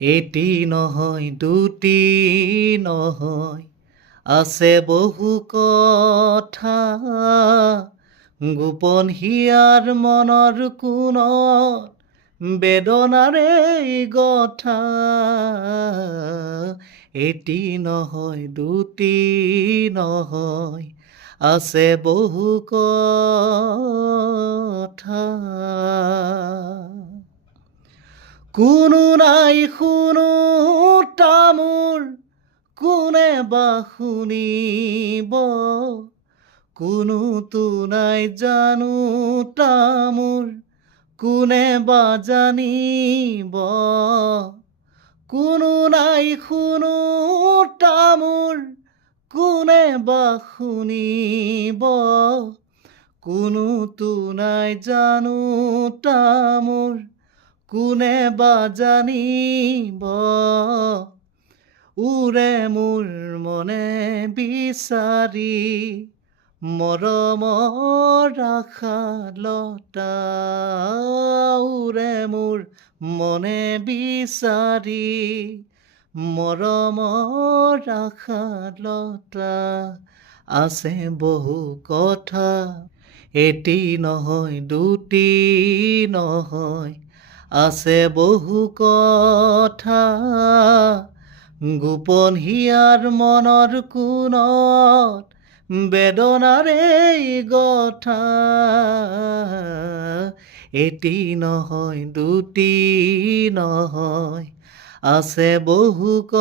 এটি নহয় দুটি নহয়, আছে বহু কথা, গোপন হিয়াৰ মনৰ কোণত বেদনাৰে গথা। এটি নহয় দুটি নহয়, আছে বহু কথা। কোনো নাই শুনো তামোৰ, কোনে বা শুনিব, কোনোতো নাই জানো তামোৰ, কোনে বা জানিব। কোনো নাই শুনো তামোৰ, কোনে বা শুনিব, কোনোতো নাই জানো তামোৰ, কোনে বা জানিব। উৰে মোৰ মনে বিচাৰি মৰমৰ আশালতা, উৰে মোৰ মনে বিচাৰি মৰমৰ আশালতা। আছে বহু কথা, এটি নহয় দুটি নহয়, আছে বহু কথা, গোপন হিয়াৰ মনৰ কোণত বেদনাৰে গথা। এটি নহয় দুটি নহয়, আছে বহু কথা।